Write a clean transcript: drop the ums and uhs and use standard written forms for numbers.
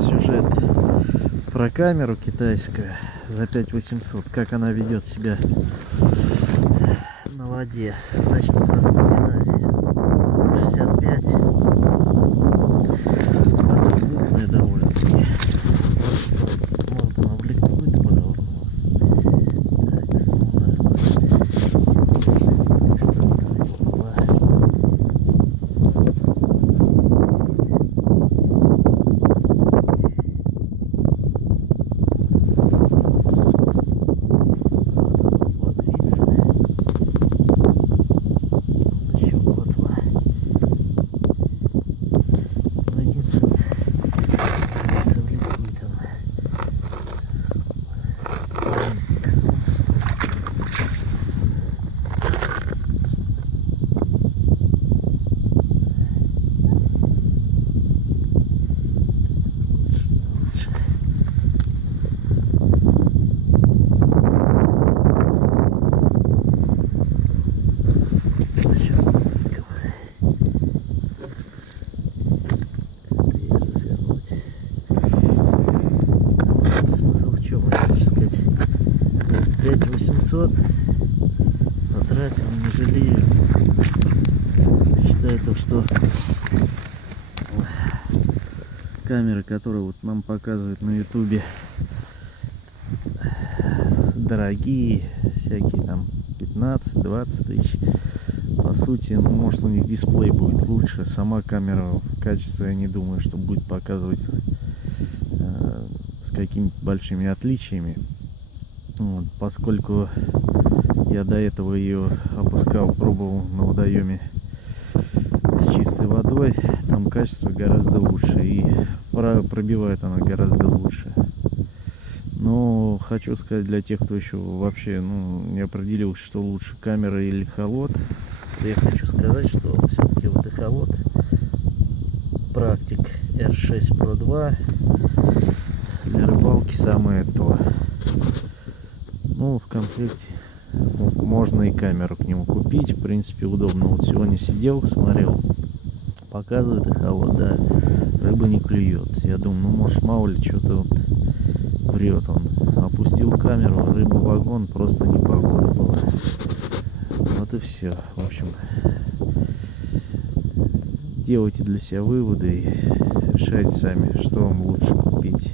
Сюжет про камеру китайскую за 5800. Как она ведет себя на воде. Значит, у нас глубина здесь 2,65. Вода крупная довольно-таки. Вот что. Вот она в легкую пора у нас. Так, смотрим. Что там была. Смысл в чем, я хочу сказать, 5800 потратил, не жалею. Считаю то, что камеры, которые вот нам показывают на ютубе, дорогие, всякие там 15-20 тысяч, по сути, ну, может, у них дисплей будет лучше, сама камера в качестве, я не думаю, что будет показывать с какими-то большими отличиями. Вот, поскольку я до этого ее опускал, пробовал на водоеме с чистой водой, там качество гораздо лучше и пробивает она гораздо лучше. Но хочу сказать, для тех, кто еще вообще не определился, что лучше, камера или эхолот, я хочу сказать, что все-таки вот эхолот Practic R6 Pro 2 для рыбалки самое то. Ну, в комплекте можно и камеру к нему купить, в принципе удобно. Вот сегодня сидел, смотрел, показывает эхолот, да, рыба не клюет. Я думаю, ну может мало ли что-то вот врет он. Опустил камеру, рыба вагон, просто непогода была. Вот и все. В общем, делайте для себя выводы и решайте сами, что вам лучше купить.